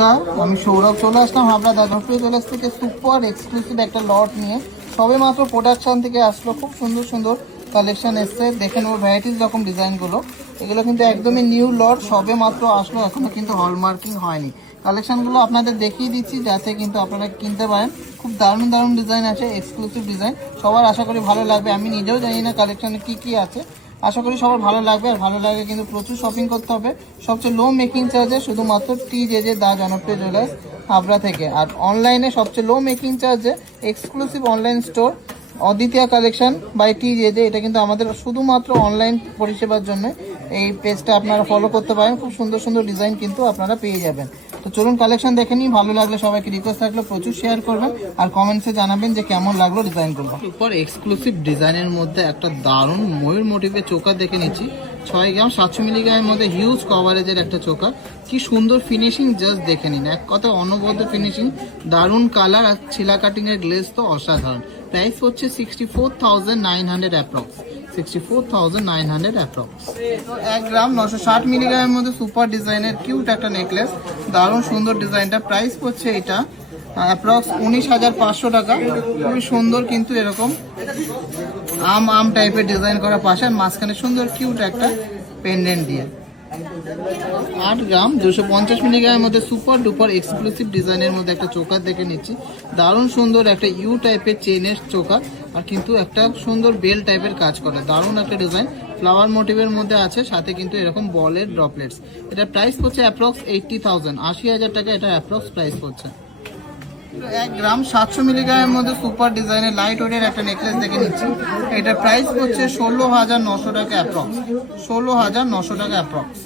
নমস্কার, আমি সৌরভ চলে আসলাম হাবড়া দাগনপ্রিয় জুয়েলার্স থেকে সুপার এক্সক্লুসিভ একটা লট নিয়ে। সবে মাত্র প্রোডাকশন থেকে আসলো, খুব সুন্দর সুন্দর কালেকশন এসছে। দেখেন ওর ভ্যারাইটিস রকম ডিজাইনগুলো, এগুলো কিন্তু একদমই নিউ লট, সবে মাত্র আসলো, এখনো কিন্তু হলমার্কিং হয়নি। কালেকশনগুলো আপনাদের দেখিয়ে দিচ্ছি যাতে কিন্তু আপনারা কিনতে পারেন। খুব দারুণ দারুণ ডিজাইন আছে, এক্সক্লুসিভ ডিজাইন, সবার আশা করি ভালো লাগবে। আমি নিজেও জানি না কালেকশনে কি কি আছে, আশা করি সবার ভালো লাগবে। আর ভালো লাগে কিন্তু প্রচুর শপিং করতে হবে। সবচেয়ে লো মেকিং চার্জে শুধুমাত্র TJJ দা জনপ্রিয় জুয়েলার্স হাবড়া থেকে। আর অনলাইনে সবচেয়ে লো মেকিং চার্জে এক্সক্লুসিভ অনলাইন স্টোর অদ্বিতীয়া কালেকশন বাই TJJ। এটা কিন্তু আমাদের শুধুমাত্র অনলাইন পরিষেবার জন্য এই পেজটা আপনারা ফলো করতে পারেন। খুব সুন্দর সুন্দর ডিজাইন কিন্তু আপনারা পেয়ে যাবেন। তো চলুন কালেকশন দেখে নিই। ভালো লাগলে সবাইকে রিকোয়েস্ট থাকলে প্রচুর শেয়ার করবেন আর কমেন্টসে জানাবেন যে কেমন লাগলো ডিজাইনগুলো। উপর এক্সক্লুসিভ ডিজাইনের মধ্যে একটা দারুণ ময়ূর মোটিভের চোকার দেখে নিচ্ছি। 6 গ্রাম 700 মিলিগ্রামের মধ্যে হিউজ কভারেজের একটা চোকার। কি সুন্দর ফিনিশিং, জাস্ট দেখে নিন। এক কথা অনবদ্য ফিনিশিং, দারুণ কালার আর ছিলা কাটিং এর গ্লেজ তো অসাধারণ। প্রাইস হচ্ছে 64,900 অ্যাপ্রক্স, 64,900 অ্যাপ্রক্স। 1 গ্রাম 960 মিলিগ্রামের মধ্যে সুপার ডিজাইনের কিউট একটা নেকলেস, দারুণ সুন্দর ডিজাইনটা। প্রাইস পড়ছে এটা অ্যাপ্রক্স 19,500 টাকা। খুবই সুন্দর কিন্তু এরকম আম টাইপের ডিজাইন করা পাশে, আর মাঝখানে সুন্দর কিউট একটা পেন্ডেন্ট দিয়ে। 8 গ্রাম 250 মিলিগ্রামের মধ্যে সুপার ডুপার এক্সক্লুসিভ ডিজাইনের মধ্যে একটা চোকার দেখে নিচ্ছি। দারুণ সুন্দর একটা ইউ টাইপের চেনের চোকার, আর কিন্তু একটা সুন্দর বেল টাইপের কাজ করে। দারুণ একটা ডিজাইন, ফ্লাওয়ার মোটিভের মধ্যে আছে, সাথে কিন্তু এরকম বলের ড্রপলেটস। এটা প্রাইস পড়ছে অ্যাপ্রক্স 80,000, 80,000 টাকা এটা অ্যাপ্রক্স প্রাইস পড়ছে। 1 গ্রাম 700 মিলিগ্রামের মধ্যে সুপার ডিজাইনের লাইট ওয়েটের একটা নেকলেস দেখে নিচ্ছি। এটা প্রাইস পড়ছে 16,900 টাকা অ্যাপ্রক্স, 16,900 টাকা অ্যাপ্রক্স।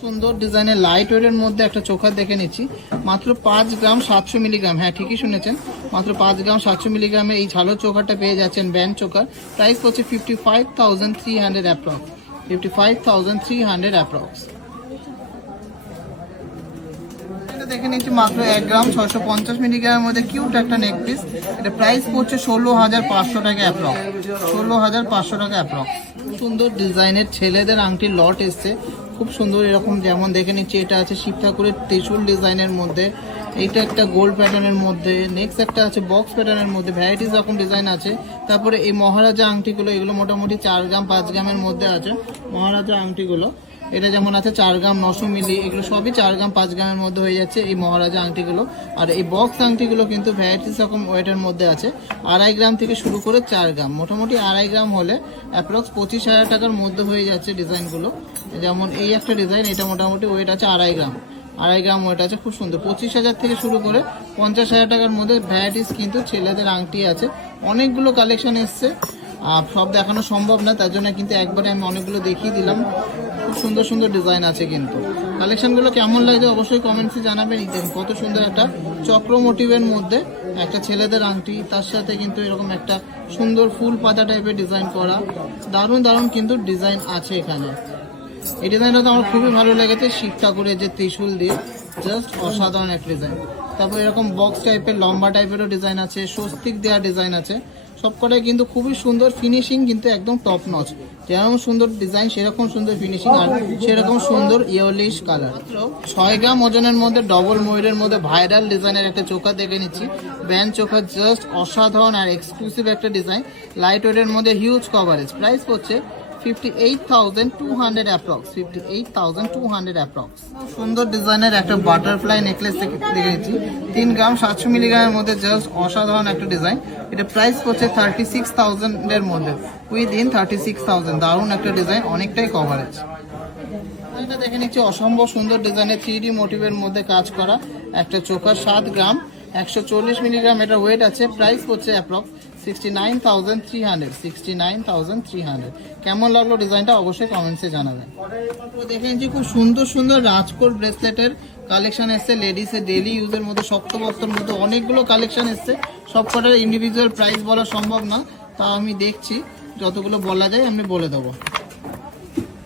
সুন্দর ডিজাইনের লাইট ওয়েটের মধ্যে একটা চোকার দেখে নিচ্ছি। মাত্র 5 গ্রাম 700 মিলিগ্রাম, হ্যাঁ ঠিকই শুনেছেন, মাত্র 5 গ্রাম 700 মিলিগ্রামে এই ঝালোর চোকারটা পেয়ে যাচ্ছেন, ব্যান্ড চোকার। প্রাইস পড়ছে 55,300 অ্যাপ্রক্স, 55,300 অ্যাপ্রক্স। দেখে নিচ্ছি মাত্র 1 গ্রাম 650 মিলিগ্রামের মধ্যে কিউট একটা নেক পিস। এটা প্রাইস পড়ছে 16,500 টাকা অ্যাপ্রক্স, 16,500 টাকা অ্যাপ্রক্স। সুন্দর ডিজাইনের ছেলেদের আংটির লট এসছে, খুব সুন্দর এরকম। যেমন দেখে নিচ্ছি এটা আছে শিব ঠাকুরের ত্রিশূল ডিজাইনের মধ্যে, এইটা একটা গোল্ড প্যাটার্নের মধ্যে, নেক্সট একটা আছে বক্স প্যাটার্নের মধ্যে, ভ্যারাইটিস রকম ডিজাইন আছে। তারপরে এই মহারাজা আংটিগুলো, এগুলো মোটামুটি 4 গ্রাম 5 গ্রামের মধ্যে আছে মহারাজা আংটিগুলো। এটা যেমন আছে 4 গ্রাম 900 মিলি, এগুলো সবই 4 গ্রাম 5 গ্রামের মধ্যে হয়ে যাচ্ছে এই মহারাজা আংটিগুলো। আর এই বক্স আংটিগুলো কিন্তু ভ্যারাইটিস রকম ওয়েটের মধ্যে আছে, 2.5 গ্রাম থেকে শুরু করে 4 গ্রাম। মোটামুটি 2.5 গ্রাম হলে অ্যাপ্রক্স 25,000 টাকার মধ্যে হয়ে যাচ্ছে ডিজাইনগুলো। যেমন এই একটা ডিজাইন, এটা মোটামুটি ওয়েট আছে 2.5 গ্রাম, 2.5 গ্রাম ওয়েট আছে, খুব সুন্দর। 25,000 থেকে শুরু করে 50,000 টাকার মধ্যে ভ্যারাইটিস কিন্তু ছেলেদের আংটি আছে। অনেকগুলো কালেকশন এসছে, সব দেখানো সম্ভব না, তার জন্য কিন্তু একবারে আমি অনেকগুলো দেখিয়ে দিলাম। খুব সুন্দর সুন্দর ডিজাইন আছে কিন্তু। কালেকশনগুলো কেমন লাগছে অবশ্যই কমেন্টসে জানাবেন। দেখুন কত সুন্দর একটা চক্র মোটিভের মধ্যে একটা ছেলেদের আংটি, তার সাথে কিন্তু এরকম একটা সুন্দর ফুল পাতা টাইপের ডিজাইন করা। দারুণ দারুণ কিন্তু ডিজাইন আছে এখানে। এই ডিজাইনটা তো আমার খুবই ভালো লেগেছে, শিব ঠাকুরের যে ত্রিশূল দিয়ে, জাস্ট অসাধারণ একটা ডিজাইন। তারপর এরকম বক্স টাইপের লম্বা টাইপেরও ডিজাইন আছে, স্বস্তিক দেওয়া ডিজাইন আছে। সবকটাই কিন্তু খুবই সুন্দর ফিনিশিং, কিন্তু একদম টপ নচ। যেরকম সুন্দর ডিজাইন সেরকম সুন্দর ফিনিশিং, আর সেরকম সুন্দর ইয়েলিশ কালার। 6 গ্রাম ওজনের মধ্যে ডবল ময়ূরের মধ্যে ভাইরাল ডিজাইনের একটা চোখা দেখে নিচ্ছি। ব্যান্ড চোখা, জাস্ট অসাধারণ আর এক্সক্লুসিভ একটা ডিজাইন, লাইট ওয়েটের মধ্যে হিউজ কভারেজ। প্রাইস পড়ছে 58,200 অ্যাপ্রক্স, 58,200 অ্যাপ্রক্স। সুন্দর ডিজাইনের একটা বাটারফ্লাই নেকলেস দেখেছি, 3 গ্রাম 700 মিলিগ্রামের মধ্যে, জাস্ট অসাধারণ একটা ডিজাইন। এটা প্রাইস পড়ছে 36,000 এর মধ্যে, উইদিন 36,000। দারুণ একটা ডিজাইন, অনেকটাই কভারেজ। এটা দেখে নিচ্ছি অসম্ভব সুন্দর ডিজাইনের 3D মোটিভের মধ্যে কাজ করা একটা চোখা, 7 গ্রাম 140 মিলিগ্রাম এটা ওয়েট আছে। প্রাইস পড়ছে অ্যাপ্রক্স 69,300, 69,300। কেমন লাগলো ডিজাইনটা অবশ্যই কমেন্টসে জানাবেন। দেখে নিচ্ছি খুব সুন্দর সুন্দর রাজকোট ব্রেসলেটের কালেকশন এসছে, লেডিসের ডেলি ইউজের মধ্যে, শক্তপোক্তর মধ্যে অনেকগুলো কালেকশন এসছে। সবকটার ইন্ডিভিজুয়াল প্রাইস বলা সম্ভব না, তা আমি দেখছি যতগুলো বলা যায় আমি বলে দেবো।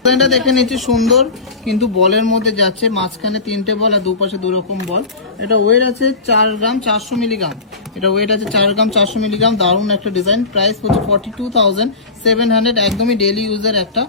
ডিজাইনটা দেখে নিচ্ছি সুন্দর, কিন্তু বলের মধ্যে যাচ্ছে, মাঝখানে 3টে বল আর দুপাশে 2 রকম বল। এটা ওয়েট আছে 4 গ্রাম 400 মিলিগ্রাম, এটা ওয়েট আছে 4 গ্রাম 400 মিলিগ্রাম। দারুণ একটা ডিজাইন। প্রাইস হচ্ছে 42,700, একদমই ডেলি ইউজের একটা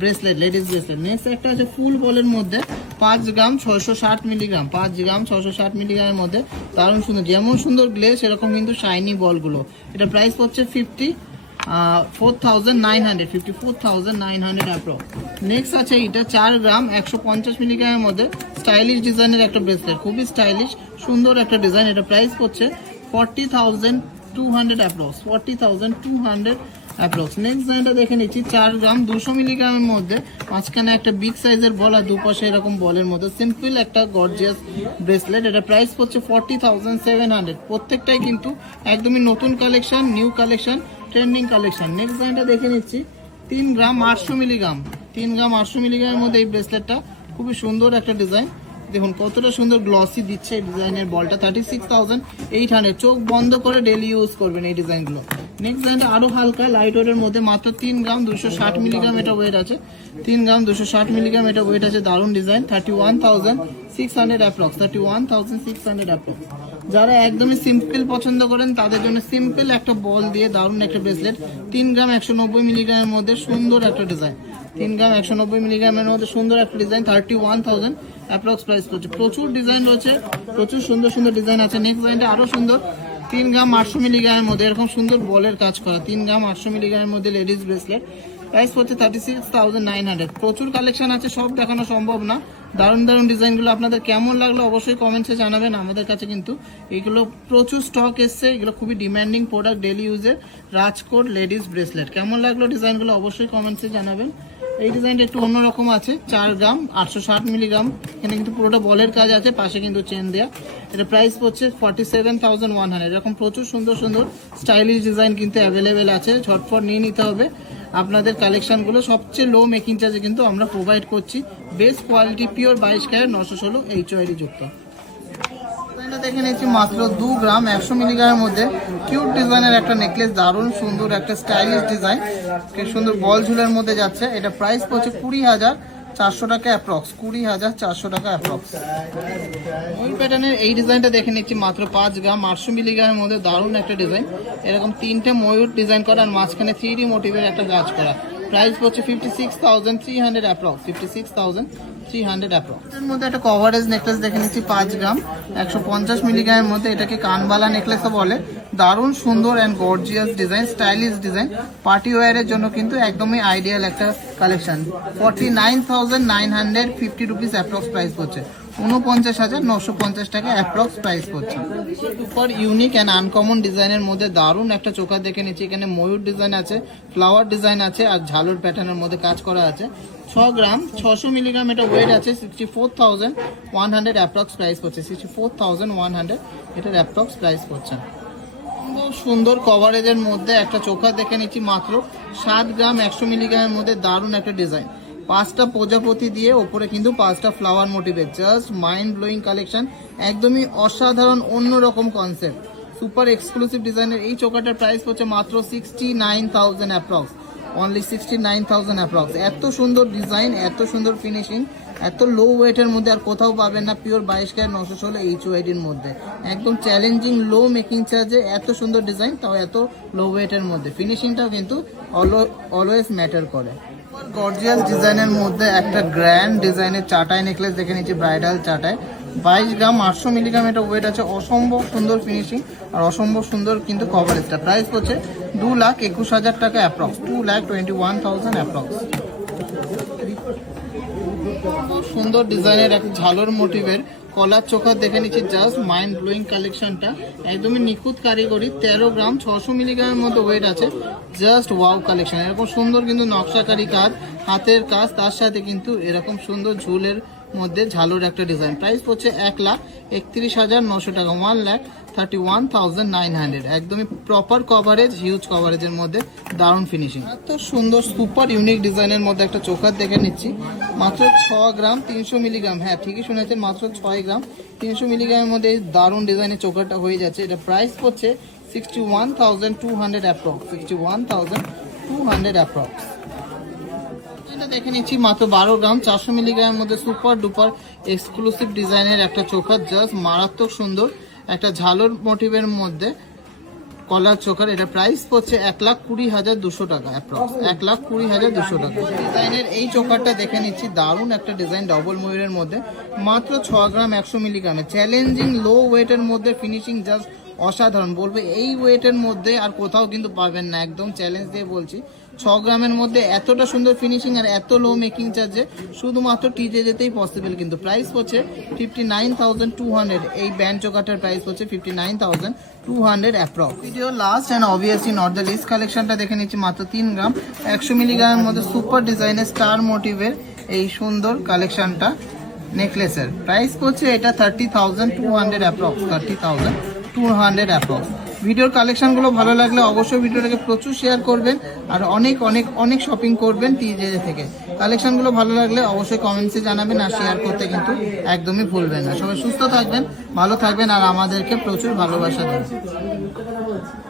ব্রেসলেট, লেডিস ব্রেসলেট। নেক্সট একটা আছে ফুল বলের মধ্যে 5 গ্রাম 660 মিলিগ্রাম, 5 গ্রাম 660 মিলিগ্রামের মধ্যে দারুণ সুন্দর, যেমন সুন্দর গ্লেজ সেরকম কিন্তু শাইনি বলগুলো। এটা প্রাইস পড়ছে 54,900 অ্যাপ্রক্স। নেক্সট আছে এটা 4 গ্রাম 150 মিলিগ্রামের মধ্যে স্টাইলিশ ডিজাইনের একটা ব্রেসলেট, খুবই স্টাইলিশ সুন্দর একটা ডিজাইন। এটা প্রাইস পড়ছে 40,200 অ্যাপ্রক্স, 40,200 অ্যাপ্রক্স। নেক্সট ডিজাইনটা দেখে নিচ্ছি 4 গ্রাম 200 মিলিগ্রামের মধ্যে মাঝখানে একটা বিগ সাইজের বল আর দুপাশে এরকম বলের মধ্যে সিম্পল একটা গর্জিয়াস ব্রেসলেট। এটা প্রাইস পড়ছে 40,700। প্রত্যেকটাই কিন্তু একদমই নতুন collection, new collection, trending collection. Next ডিজাইনটা দেখে নিচ্ছি 3 গ্রাম 800 মিলিগ্রাম, 3 গ্রাম 800 মিলিগ্রামের মধ্যে এই ব্রেসলেটটা খুবই সুন্দর একটা ডিজাইন। দেখুন কতটা সুন্দর গ্লসি দিচ্ছে এই ডিজাইনের বলটা। 36,800, চোখ বন্ধ করে ডেলি ইউজ করবেন এই ডিজাইনগুলো। নেক্সট ডিজাইনটা আরো হালকা লাইট ওয়েটের মধ্যে মাত্র 3 গ্রাম 260 মিলিগ্রাম এটা ওয়েট আছে, 3 গ্রাম 260 মিলিগ্রাম এটা ওয়েট আছে। দারুণ ডিজাইন, 31,600 অ্যাপ্রক্স, 31,600 অ্যাপ্রক্স। যারা একদমই সিম্পল পছন্দ করেন তাদের জন্য সিম্পল একটা বল দিয়ে দারুণ একটা ব্রেসলেট। 3 গ্রাম 190 মিলিগ্রামের মধ্যে সুন্দর একটা ডিজাইন, 3 গ্রাম 190 মিলিগ্রামের মধ্যে সুন্দর একটা ডিজাইন, 31,000 অ্যাপ্রক্স প্রাইস পড়ছে। প্রচুর ডিজাইন রয়েছে, প্রচুর সুন্দর সুন্দর ডিজাইন আছে। নেক্সট ডিজাইনটা আরো সুন্দর 3 গ্রাম 800 মিলিগ্রামের মধ্যে এরকম সুন্দর বলের কাজ করা, 3 গ্রাম 800 মিলিগ্রামের মধ্যে লেডিস ব্রেসলেট, প্রাইস পড়ছে 36,900। প্রচুর কালেকশন আছে, সব দেখানো সম্ভব না। দারুণ দারুণ ডিজাইনগুলো আপনাদের কেমন লাগলো অবশ্যই কমেন্টসে জানাবেন। আমাদের কাছে কিন্তু এগুলো প্রচুর স্টক এসছে, এগুলো খুবই ডিমান্ডিং প্রোডাক্ট ডেলি ইউজের। রাজকোট লেডিস ব্রেসলেট কেমন লাগলো ডিজাইনগুলো অবশ্যই কমেন্টসে জানাবেন। এই ডিজাইনটা একটু অন্যরকম আছে, 4 গ্রাম 860 মিলিগ্রাম, এখানে কিন্তু পুরোটা বলের কাজ আছে, পাশে কিন্তু চেন দেয়া। এটা প্রাইস পড়ছে 47,100। এরকম প্রচুর সুন্দর সুন্দর স্টাইলিশ ডিজাইন কিন্তু অ্যাভেলেবেল আছে, ঝটফট নিয়ে নিতে হবে। আপনাদের কালেকশনগুলো সবচেয়ে লো মেকিং চার্জে কিন্তু আমরা প্রোভাইড করছি। Best quality pure 22 carat 916 HOID যুক্ত। দেখে নিচ্ছি মাত্র 2 গ্রাম 100 মিলিগ্রামের মধ্যে কিউট ডিজাইনের একটা নেকলেস, দারুণ সুন্দর একটা স্টাইলিশ ডিজাইন, কি সুন্দর বল ঝুলের মধ্যে যাচ্ছে। এটা প্রাইস পড়ছে 20,400 টাকা অ্যাপ্রক্স, 20,400 টাকা অ্যাপ্রক্স। ওই প্যাটার্নের এই ডিজাইনটা দেখে নিচ্ছি মাত্র 5 গ্রাম 800 মিলিগ্রামের মধ্যে দারুণ একটা ডিজাইন, এরকম 3টে ময়ূর ডিজাইন করা আর মাঝখানে 3D মোটিভের একটা কাজ করা। প্রাইস পড়ছে 56,300 অ্যাপ্রক্স, 56,300 অ্যাপ্রক্স। এর মধ্যে একটা কভারেজ নেকলেস দেখে নিচ্ছি 5 গ্রাম 150 মিলিগ্রামের মধ্যে, এটাকে কানবালা নেকলেসও বলে। দারুণ সুন্দর and gorgeous design, stylish design, party ওয়্যারের জন্য কিন্তু একদমই আইডিয়াল একটা কালেকশন। 49,950 রুপিস অ্যাপ্রক্স প্রাইস পড়ছে, 49,950 টাকা অ্যাপ্রক্স প্রাইস পড়ছে। সুপার ইউনিক অ্যান্ড আনকমন ডিজাইনের মধ্যে দারুণ একটা চোখা দেখে নিচ্ছি। এখানে ময়ূর ডিজাইন আছে, ফ্লাওয়ার ডিজাইন আছে আর ঝালর প্যাটার্নের মধ্যে কাজ করা আছে। 6 গ্রাম 600 মিলিগ্রাম এটা ওয়েট আছে, 64,100 অ্যাপ্রক্স প্রাইস পড়ছে, 64,100 এটার অ্যাপ্রক্স প্রাইস পড়ছে। সুন্দর কভারেজের মধ্যে একটা চোখা দেখে নিচ্ছি মাত্র 7 গ্রাম 100 মিলিগ্রামের মধ্যে দারুণ একটা ডিজাইন, 5টা প্রজাপতি দিয়ে ওপরে কিন্তু 5টা ফ্লাওয়ার মোটিভের, জাস্ট মাইন্ড ব্লোয়িং কালেকশন, একদমই অসাধারণ অন্যরকম কনসেপ্ট, সুপার এক্সক্লুসিভ ডিজাইনের এই চোখাটার প্রাইস হচ্ছে মাত্র 69,000 অ্যাপ্রক্স, অনলি 69,000 অ্যাপ্রক্স। এত সুন্দর ডিজাইন, এত সুন্দর ফিনিশিং, এত লো ওয়েটের মধ্যে আর কোথাও পাবেন না, পিওর 22 ক্যারেট 916 HOID-র মধ্যে। একদম চ্যালেঞ্জিং লো মেকিং চার্জে এত সুন্দর ডিজাইন, তাও এত লো ওয়েটের মধ্যে। ফিনিশিংটাও কিন্তু অলওয়েজ ম্যাটার করে। গর্জিয়াস ডিজাইনের মধ্যে একটা গ্র্যান্ড ডিজাইনের চাটাই নেকলেস দেখে নিচ্ছি, ব্রাইডাল চাটাই, 22 গ্রাম 800 মিলিগ্রাম এটা ওয়েট আছে। অসম্ভব সুন্দর ফিনিশিং আর অসম্ভব সুন্দর কিন্তু কভারেজটা। প্রাইস হচ্ছে 2,21,000 টাকা অ্যাপ্রক্স, 2,21,000 অ্যাপ্রক্স। সুন্দর ডিজাইনের একটা ঝালর মোটিভের কলার চোখা দেখে নিচ্ছি, জাস্ট মাইন্ড ব্লোয়িং কালেকশনটা, একদমই নিখুঁত কারিগরি। 13 গ্রাম 600 মিলিগ্রামের মধ্যে ওয়েট আছে, জাস্ট ওয়াও কালেকশন। এরকম সুন্দর কিন্তু নকশাকারী কাজ, হাতের কাজ, তার সাথে কিন্তু এরকম সুন্দর ঝুলের মধ্যে ঝালুর একটা ডিজাইন। প্রাইস পড়ছে 1,31,900 টাকা, 1,31,900। একদমই প্রপার কভারেজ, হিউজ কভারেজের মধ্যে দারুণ ফিনিশিং। এত সুন্দর সুপার ইউনিক ডিজাইনের মধ্যে একটা চোকার দেখে নিচ্ছি মাত্র 6 গ্রাম 300 মিলিগ্রাম, হ্যাঁ ঠিকই শুনেছেন, মাত্র 6 গ্রাম 300 মিলিগ্রামের মধ্যে এই দারুণ ডিজাইনের চোকারটা হয়ে যাচ্ছে। এটা প্রাইস পড়ছে 61,200 অ্যাপ্রক্স, 61,200 অ্যাপ্রক্স। দেখে নিচ্ছি মাত্র 12 গ্রাম 400 মিলিগ্রামের মধ্যে সুপার ডুপার এক্সক্লুসিভ ডিজাইনের একটা চোখা, জাস্ট মারাত্মক সুন্দর একটা ঝালর মোটিভের মধ্যে কলার চোকার, এটা প্রাইস পড়ছে 1,20,200 টাকা, অ্যাপ্রক্স 1,20,200 টাকা। ডিজাইনের এই চোকারটা দেখে নিচ্ছি, দারুণ একটা ডিজাইন, ডবল ময়ূরের মধ্যে, মাত্র 6 গ্রাম 100 মিলিগ্রামে, চ্যালেঞ্জিং লো ওয়েটের মধ্যে, ফিনিশিং জাস্ট অসাধারণ, বলবো এই ওয়েটের মধ্যে আর কোথাও কিন্তু পাবেন না, একদম চ্যালেঞ্জ দিয়ে বলছি। 6 গ্রামের মধ্যে এতটা সুন্দর ফিনিশিং আর এত লো মেকিং চার্জে শুধুমাত্র টিজে যেতেই পসিবল। কিন্তু প্রাইস হচ্ছে 59,200, এই ব্যান্ড চোকাটার প্রাইস হচ্ছে 59,200 approx. Video last and obviously not the least কালেকশনটা দেখে নিচ্ছি, মাত্র 3 গ্রাম 100 মিলিগ্রামের মধ্যে সুপার ডিজাইনের স্টার মোটিভের এই সুন্দর কালেকশনটা নেকলেসের প্রাইস হচ্ছে এটা 30,200 অ্যাপ্রক্স, 30,200 অ্যাপ্রক্স। ভিডিওর কালেকশনগুলো ভালো লাগলে অবশ্যই ভিডিওটাকে প্রচুর শেয়ার করবেন আর অনেক অনেক অনেক শপিং করবেন টিজে থেকে। কালেকশনগুলো ভালো লাগলে অবশ্যই কমেন্টসে জানাবেন আর শেয়ার করতে কিন্তু একদমই ভুলবেন না। সবাই সুস্থ থাকবেন, ভালো থাকবেন আর আমাদেরকে প্রচুর ভালোবাসা দেবেন।